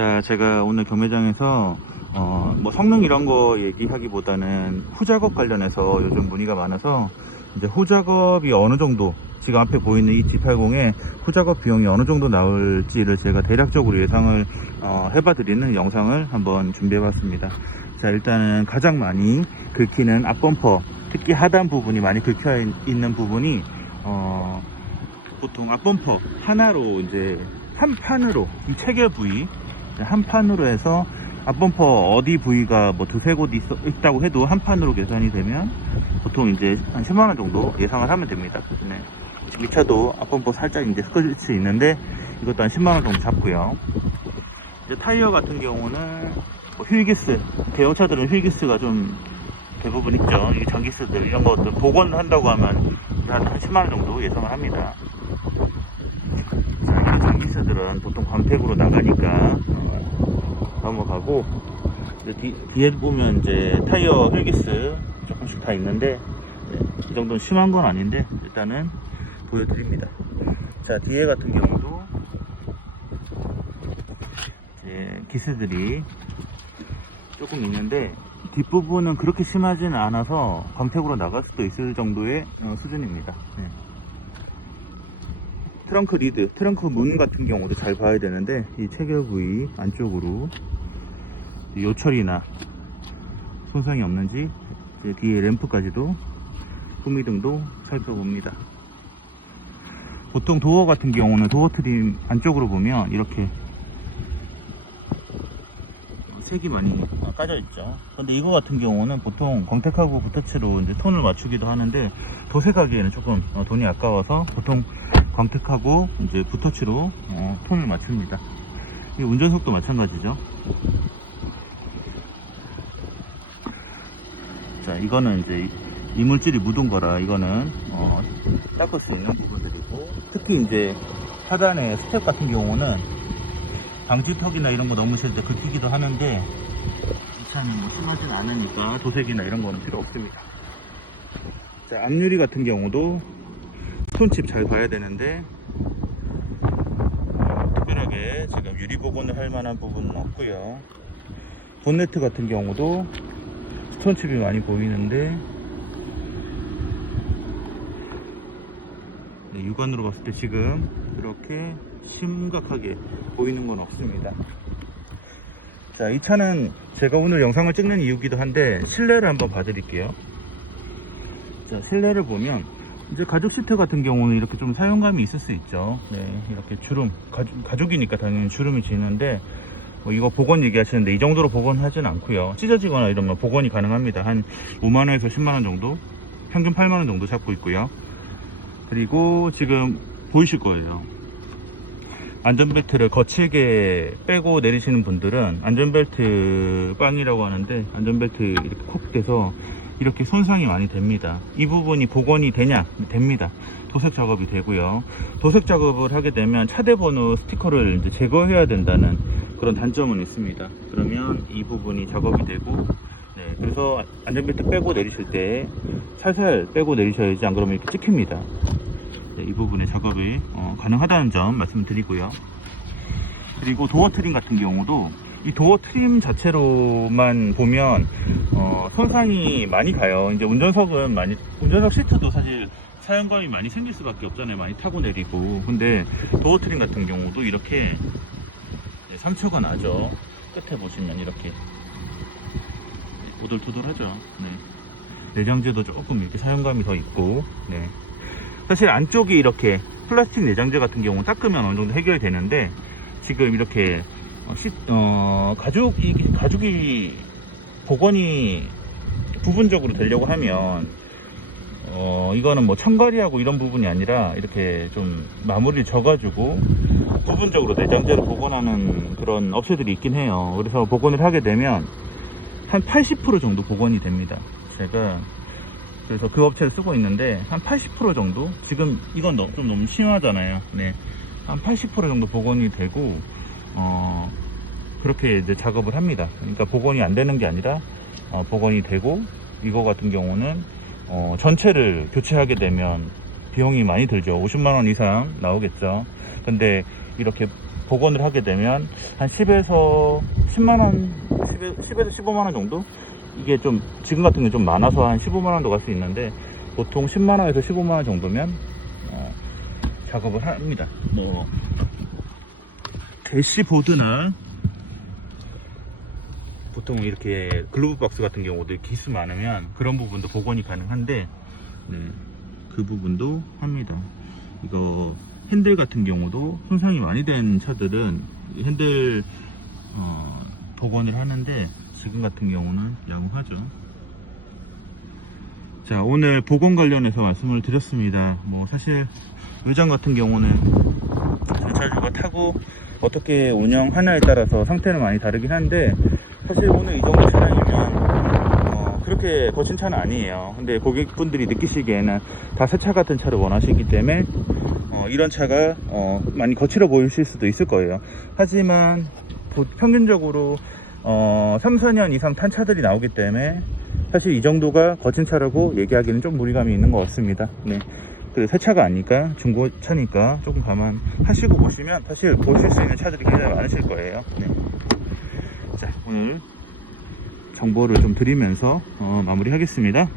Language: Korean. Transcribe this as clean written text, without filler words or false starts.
자, 제가 오늘 경매장에서 뭐 성능 이런 거 얘기하기보다는 후작업 관련해서 요즘 문의가 많아서 이제 후작업이 어느 정도, 지금 앞에 보이는 이 G80의 후작업 비용이 어느 정도 나올지를 제가 대략적으로 예상을 해봐 드리는 영상을 한번 준비해 봤습니다. 자, 일단은 가장 많이 긁히는 앞범퍼, 특히 하단 부분이 많이 긁혀 있는 부분이 보통 앞범퍼 하나로 이제 한 판으로, 이 체결 부위 한 판으로 해서 앞범퍼 어디 부위가 뭐 두세 곳 있다고 해도 한 판으로 계산이 되면 보통 이제 한 10만원 정도 예상을 하면 됩니다. 네. 이 차도 앞범퍼 살짝 이제 스커질 수 있는데 이것도 한 10만원 정도 잡고요. 이제 타이어 같은 경우는 뭐 휠기스, 대형차들은 휠기스가 좀 대부분 있죠. 이 전기스들 이런 것들 복원한다고 하면 한 10만원 정도 예상을 합니다. 자, 전기스들은 보통 광택으로 나가니까 넘어가고, 뒤에 보면 이제 타이어 휠기스 조금씩 다 있는데 이 정도는 심한 건 아닌데 일단은 보여드립니다. 자, 뒤에 같은 경우도 이제 기스들이 조금 있는데 뒷부분은 그렇게 심하지는 않아서 광택으로 나갈 수도 있을 정도의 수준입니다. 네. 트렁크 리드, 트렁크 문 같은 경우도 잘 봐야 되는데 이 체결 부위 안쪽으로 요철이나 손상이 없는지, 뒤에 램프까지도 후미등도 살펴봅니다. 보통 도어 같은 경우는 도어 트림 안쪽으로 보면 이렇게 색이 많이 까져 있죠. 근데 이거 같은 경우는 보통 광택하고 붓터치로 이제 톤을 맞추기도 하는데 도색하기에는 조금 돈이 아까워서 보통 광택하고 이제 붓터치로 톤을 맞춥니다. 이 운전석도 마찬가지죠. 자, 이거는 이제 이물질이 묻은 거라 이거는 닦을 수 있는 부분들이고, 특히 이제 하단에 스텝 같은 경우는 방지턱이나 이런 거 넘으실 때 긁히기도 하는데 이 차는 뭐 심하진 않으니까 도색이나 이런 거는 필요 없습니다. 자, 앞유리 같은 경우도 스톤칩 잘 봐야 되는데 특별하게 지금 유리 복원을 할 만한 부분은 없고요. 본네트 같은 경우도 스톤칩이 많이 보이는데 네, 육안으로 봤을 때 지금 이렇게 심각하게 보이는 건 없습니다. 자, 이 차는 제가 오늘 영상을 찍는 이유기도 한데 실내를 한번 봐드릴게요. 자, 실내를 보면 이제 가죽 시트 같은 경우는 이렇게 좀 사용감이 있을 수 있죠. 네, 이렇게 주름, 가죽이니까 당연히 주름이 지는데 뭐 이거 복원 얘기하시는데 이 정도로 복원하진 않고요. 찢어지거나 이러면 복원이 가능합니다. 한 5만원에서 10만원 정도, 평균 8만원 정도 잡고 있고요. 그리고 지금 보이실 거예요. 안전벨트를 거칠게 빼고 내리시는 분들은 안전벨트 빵이라고 하는데 안전벨트 이렇게 콕 돼서 이렇게 손상이 많이 됩니다. 이 부분이 복원이 되냐? 됩니다. 도색 작업이 되고요. 도색 작업을 하게 되면 차대 번호 스티커를 이제 제거해야 된다는 그런 단점은 있습니다. 그러면 이 부분이 작업이 되고, 네, 그래서 안전벨트 빼고 내리실 때 살살 빼고 내리셔야지, 안 그러면 이렇게 찍힙니다. 네, 이 부분의 작업이 가능하다는 점 말씀드리고요. 그리고 도어 트림 같은 경우도 이 도어 트림 자체로만 보면 손상이 많이 가요. 이제 운전석 시트도 사실 사용감이 많이 생길 수밖에 없잖아요. 많이 타고 내리고. 근데 도어 트림 같은 경우도 이렇게 상처가 나죠. 끝에 보시면 이렇게 오돌토돌하죠. 네. 내장재도 조금 이렇게 사용감이 더 있고, 네. 사실 안쪽이 이렇게 플라스틱 내장재 같은 경우 닦으면 어느 정도 해결되는데 지금 이렇게 가죽이 복원이 부분적으로 되려고 하면 이거는 뭐 청가리하고 이런 부분이 아니라 이렇게 좀 마무리를 져가지고 부분적으로 내장재를 복원하는 그런 업체들이 있긴 해요. 그래서 복원을 하게 되면 한 80% 정도 복원이 됩니다. 제가 그래서 그 업체를 쓰고 있는데 한 80% 정도, 지금 이건 좀 너무 심하잖아요. 네, 한 80% 정도 복원이 되고 그렇게 이제 작업을 합니다. 그러니까 복원이 안 되는 게 아니라 복원이 되고, 이거 같은 경우는 전체를 교체하게 되면 비용이 많이 들죠. 50만원 이상 나오겠죠. 근데 이렇게 복원을 하게 되면 한 10에서 10만원, 10에서 15만원 정도? 이게 좀 지금 같은 게 좀 많아서 한 15만원도 갈 수 있는데 보통 10만원에서 15만원 정도면 작업을 합니다. 뭐 대시보드나 보통 이렇게 글로브 박스 같은 경우도 기수 많으면 그런 부분도 복원이 가능한데 네, 그 부분도 합니다. 이거 핸들 같은 경우도 손상이 많이 된 차들은 핸들 복원을 하는데 지금 같은 경우는 양호하죠. 자, 오늘 복원 관련해서 말씀을 드렸습니다. 뭐 사실 의장 같은 경우는 전차주가 타고 어떻게 운영하냐에 따라서 상태는 많이 다르긴 한데 사실 오늘 이 정도 차량이면 그렇게 거친 차는 아니에요. 근데 고객분들이 느끼시기에는 다 새 차 같은 차를 원하시기 때문에 이런 차가 많이 거칠어 보이실 수도 있을 거예요. 하지만 평균적으로 3, 4년 이상 탄 차들이 나오기 때문에 사실 이 정도가 거친 차라고 얘기하기는 좀 무리감이 있는 것 같습니다. 네. 그 새 차가 아니까 중고차니까 조금 감안하시고 보시면 사실 보실 수 있는 차들이 굉장히 많으실 거예요. 네. 자, 오늘 정보를 좀 드리면서 마무리 하겠습니다.